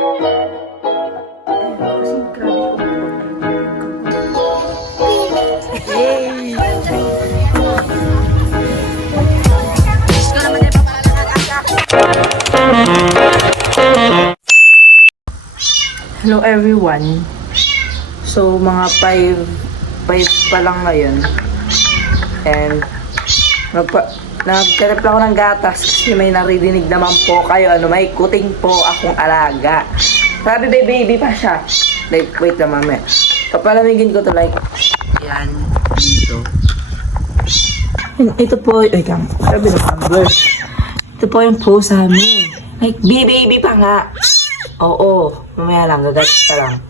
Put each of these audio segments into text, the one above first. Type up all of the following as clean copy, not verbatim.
Hello everyone. So mga 5 pa lang ngayon. And nagkarap lang ako ng gatas kasi may naririnig naman po kayo. May kuting po akong alaga. Sabi baby pa siya. Like, wait na mamaya. Papalamigin ko to like, yan, dito. And ito po, wait lang. Sabi na number. Ito po yung po sa amin. Like, baby pa nga. Oo, mamaya lang, gagat pa lang.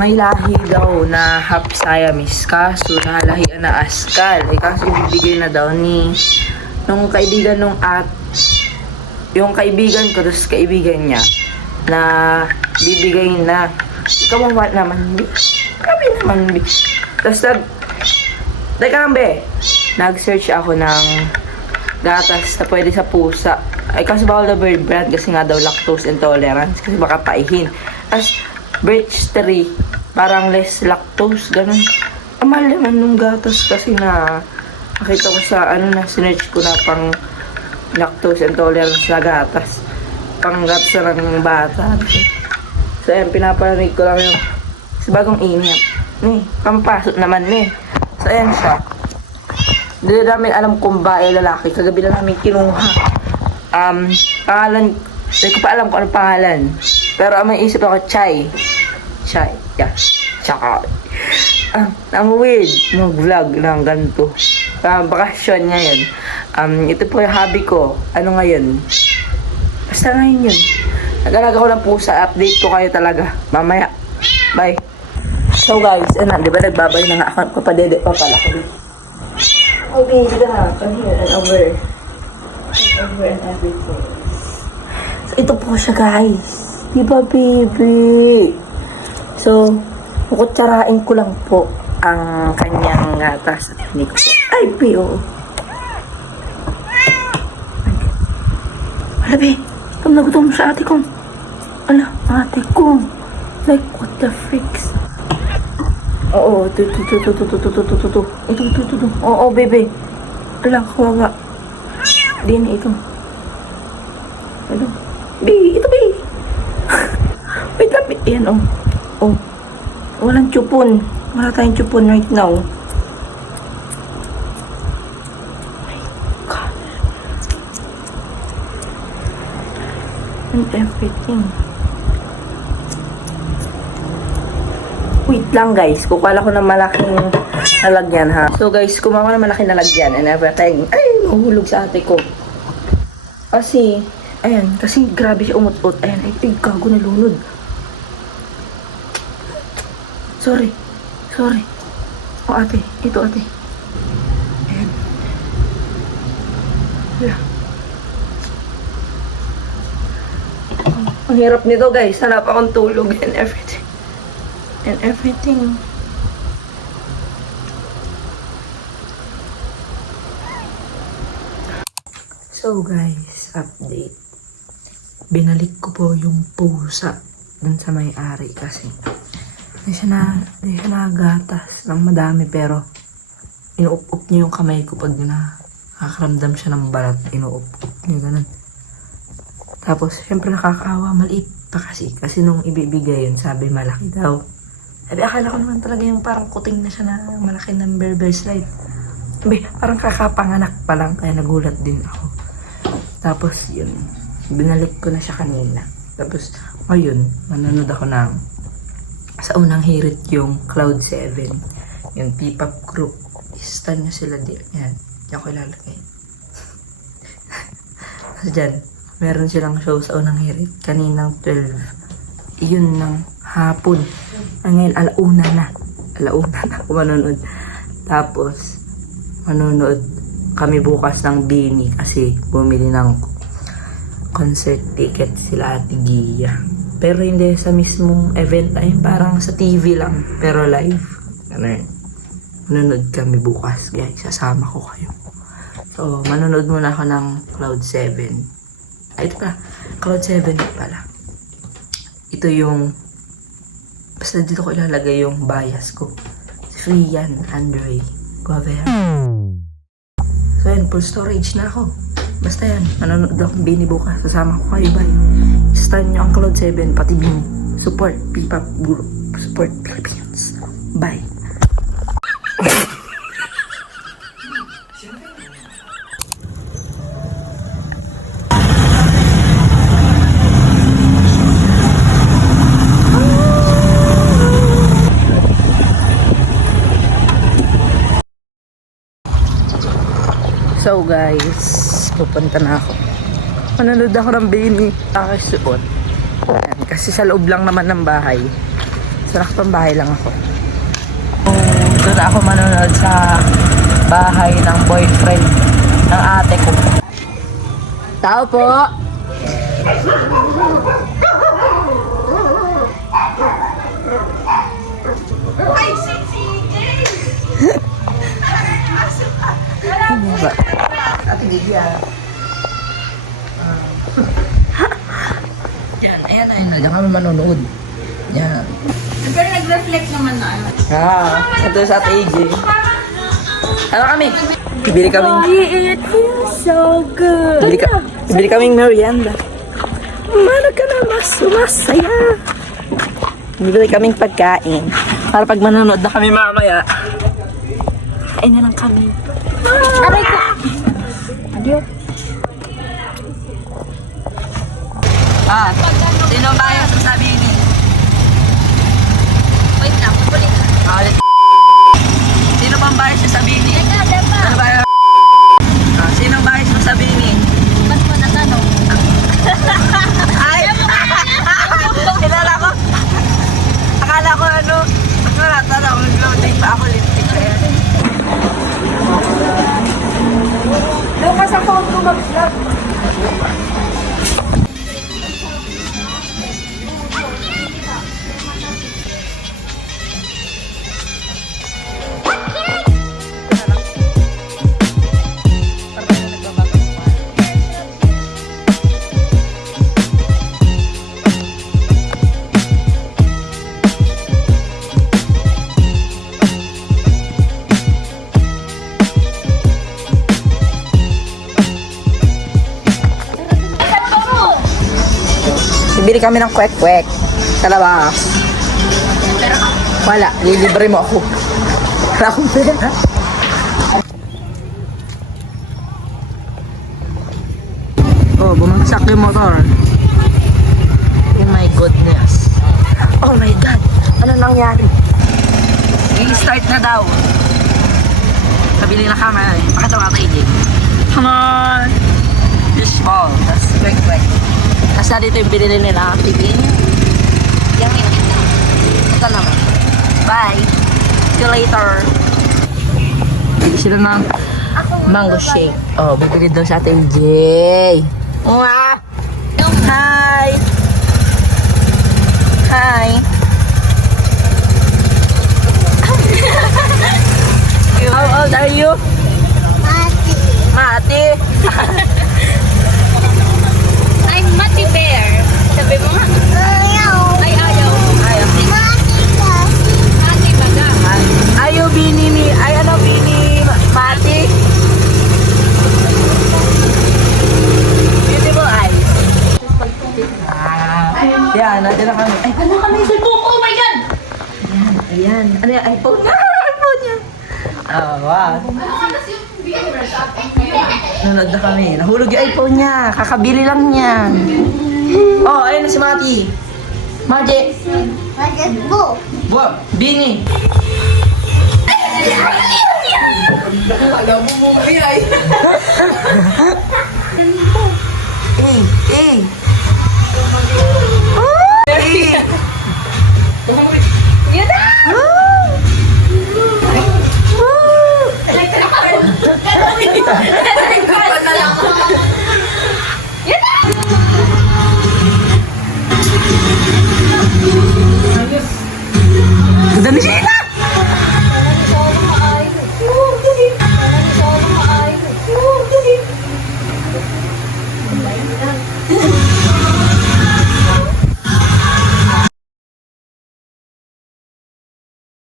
May lahi daw na half Siamese, kaso nahalahian na askal. Kaso ibibigay na daw ni nung kaibigan yung kaibigan ko, tapos kaibigan niya, na bibigay na. Kawawa naman, kami naman, tapos teka lang be, nag-search ako ng gatas na pwede sa pusa. Ay, kasi bawal na bird brand kasi nga daw lactose intolerance kasi baka paihin. As birch tree, parang less lactose, ganun. Amal naman nung gatas kasi na nakita ko sa na sinerch ko na pang lactose intolerance na gatas. Pang gatas na ng bata. So, ayan, pinaparinig ko lang yung sa bagong ingat. Pampasok naman So, ayan siya. Hindi namin alam kung bae lalaki. Kagabi na namin kinuha. Pangalan, hindi ko pa alam kung anong pangalan. Pero may isip ako, Chai, yeah, Chai. Ang weird mag-vlog ng ganito. Bakasyon ngayon. Ito po yung hobby ko. Ano ngayon? Basta ngayon yun. Nag-alaga ko ng pusa. Update ko kayo talaga. Mamaya. Bye. So guys, di ba nagbabay na nga ako. Papadede pa pala ko. Oh, baby ka. Come here and over and everything. So, ito po siya guys. Diba baby? So, kukutsarain ko lang po ang kanyang gatas at tinik po. Ay, Pio. Hala, be. Nagutom sa ate ko. Ala, ate ko. Like, what the freaks? Oo, ito. Oo, baby. Ala, kawawa. Din ito. Ano? Ito. Wait lang. Ayan, oh. Walang chupon. Wala tayong chupon right now. My God. And everything. Wait lang guys. Kukala ko ng malaking nalagyan ha. So guys, kumawa ng malaking nalagyan and everything. Ay, mahulog sa ate ko. Kasi, ayan, kasi grabe siya umut-ut. Ayan, ay, gago na lunod. Sorry. O ate, ito ate. Ayan. Wala. Ang hirap nito guys. Hanap akong tulog and everything. So guys, update. Binalik ko po yung pusa dun sa may-ari kasi hindi siya nagatas ng madami pero inuup-up niya yung kamay ko pag nakakaramdam siya ng balat. Inuup-up niya ganun. Tapos syempre nakakaawa, maliit pa kasi nung ibibigay yun sabi malaki daw. Sabi akala ko naman talaga yung parang kuting na siya na malaki ng Bear's Life. Sabi parang kakapanganak pa lang kaya nagulat din ako. Tapos yun, binalik ko na siya kanina. Tapos ngayon, manonood ako ng sa unang hirit yung Cloud 7. Yung P-pop group. Stan nyo sila din. Yan, yung ko ilalagay. Tapos dyan, meron silang show sa unang hirit. Kaninang 12. Yun ng hapon. Ngayon, alauna na ako manonood. Tapos, manonood kami bukas ng Bini kasi bumili ng concert ticket sila Ate Gia. Pero hindi sa mismong event ay parang sa TV lang pero live. Manonood kami bukas guys, sasama ko kayo. So manonood muna ako ng Cloud 7. Ay ito pa, Cloud 7 pala. ito yung, basta dito ko ilalagay yung bias ko. Free yan, Andre Guavera. So yan, full storage na ako. Basta yan, manonood akong Bini bukas. Sasama ko kayo, bye. Stan nyo ang Cloud7, pati Bini. Support P-pop group. Support Philippines. Bye. So guys, pupunta na ako. Manonood ako ng Bini. Nakakasuot. Ayan, kasi sa loob lang naman ng bahay. Sa nakapang bahay lang ako. Doon ako manonood sa bahay ng boyfriend ng ate ko. Tao po! Ay, si CJ! Diba? Ate Lydia. Yan, ayan, ayan. Diyan kami manonood. Yan. Pero nag-reflect naman na ano. Ito sa Ate AJ. Ano kami? Bili kami. It feels so good. Bili kaming merienda. Mano ka na mas sumasaya. Bili kaming pagkain. Para pag manonood na kami mamaya, kain na lang kami. Aray ko! Adiyo. Sino ba yung sasabihin? Wait lang, ulit. Ulit. Sino bang bias sa sabihin? Ano ba yung sino bias sa sabihin? Ba't mo natanong? Ay! Kilala ko. Akala ko ano. Natanong, nag-loading pa ako lipstick na yan. Lukas ako ang kumag-vlog. Bibili kami ng kwek-kwek. Kalabas. Wala, lilibre mo ako. Wala akong pera. Oh, bumagsak yung motor. Oh my goodness. Oh my God. Ano nangyari? I-start na daw. Pabili na kami. Pakita mo ka tayo, come on. Fishball. Tapos kwek-kwek. Kasi dito yung binili nila, tigin. Yung ito naman. Bye. See you later. Bili sila ng mango shake. Oh, bibili daw sa ating Jay. Mwah! Hi! Hi! How old are you? Mati. I'm Mati Bear. Sabi mo nga. Ay, ayaw. Ayaw. Mati Baga. Ayaw Bini ni... Ay, ano Bini? Mati? Beautiful eyes. Yan, natin na kami. Ay, Ano kami sa book? Oh my God! ayan. Ano yung iPhone niya? iPhone niya. Oh, wow. Nanood na kami. Nahulog yung iPhone niya. Kakabili lang niya. Oh, ayun na si Mati. Mati. Wow, Bini. Alam mo mo kaya eh. Eh. Yun na! Ganda ni Sheila!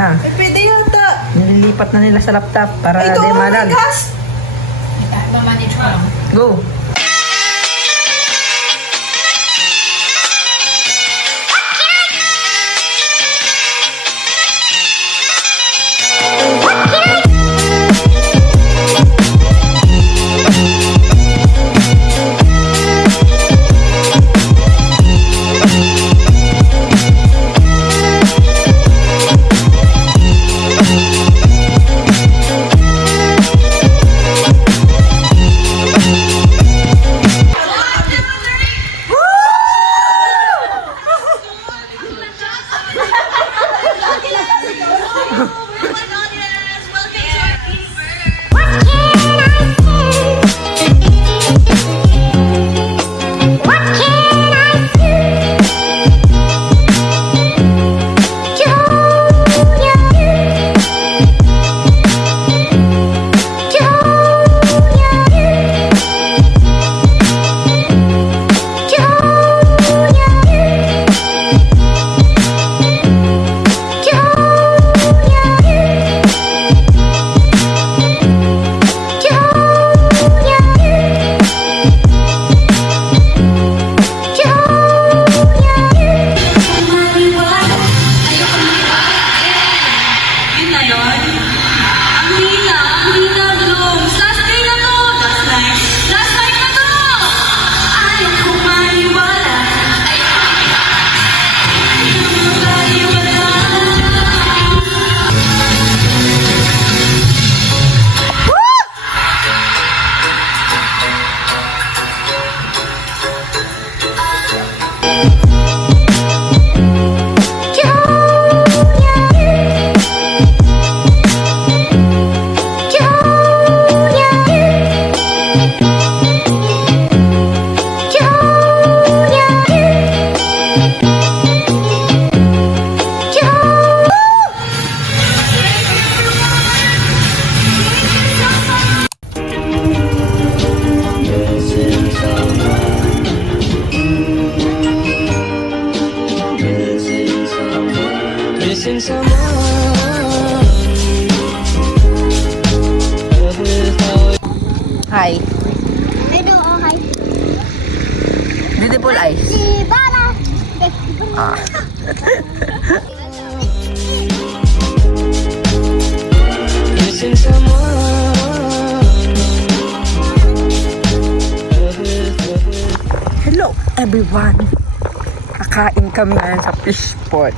Pwede yata. Nililipat na nila sa laptop para Ito, di oh my malag. gosh. Mamanage ko lang. Go! Hi. Hello, hi. Beautiful eyes. Si Bala. Ah. Hello everyone. Kakain kami ngayon sa fish pot.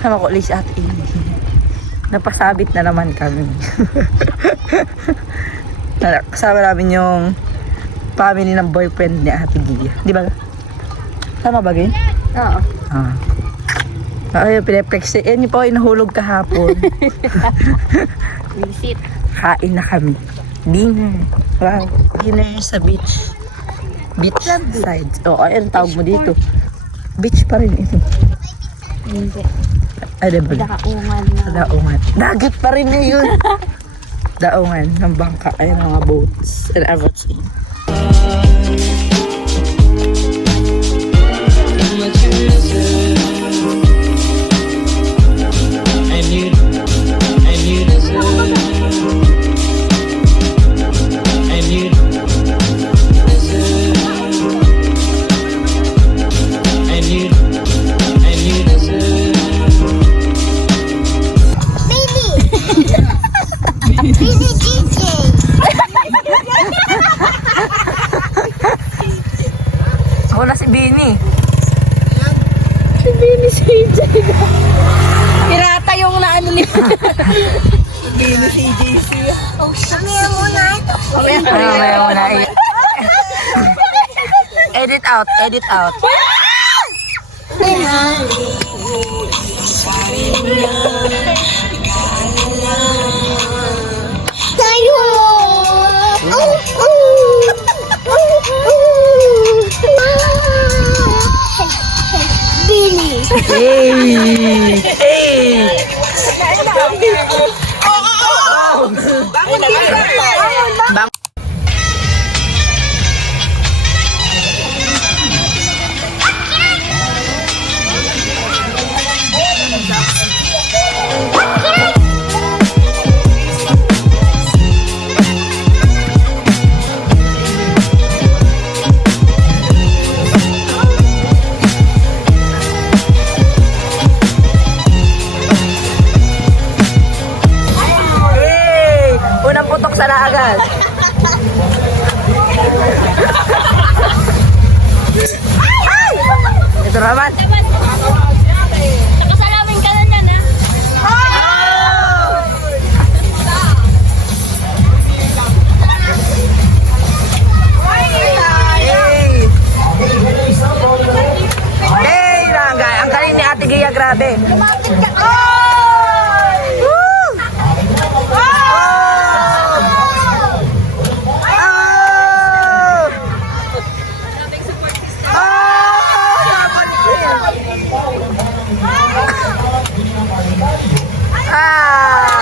Sama ko Liz at Amy. Napasabit na naman kami. Kasama namin yung family ng boyfriend ni Ate Gia. Di ba? Tama ba, Gin? Oo. Ah. Ay, pinaplex. Yan yung po ay nahulog kahapon. Visit. Kain na kami. Dinner. Wow. Dinner sa beach. Beach side. Oo, ayun tawag mo dito. Beach pa rin ito. Hindi. Ay, diba? Daungan na. Daungan. Dagat pa rin yun. Daungan ng bangka. Ayun mga boats. And everything. Ako na si Bini. Si Bini CJ. Pirata yung naano niya. Bini si JC. Oh, mamaya muna ito. Mamaya muna. Edit out. Edit out. Tayo! Bini. Hey! Hey! Bang. naman. Dapat, nakasalamin ka na yan, ha? Hey, Rangay, ang galing ni Ate Gia, grabe. Ah!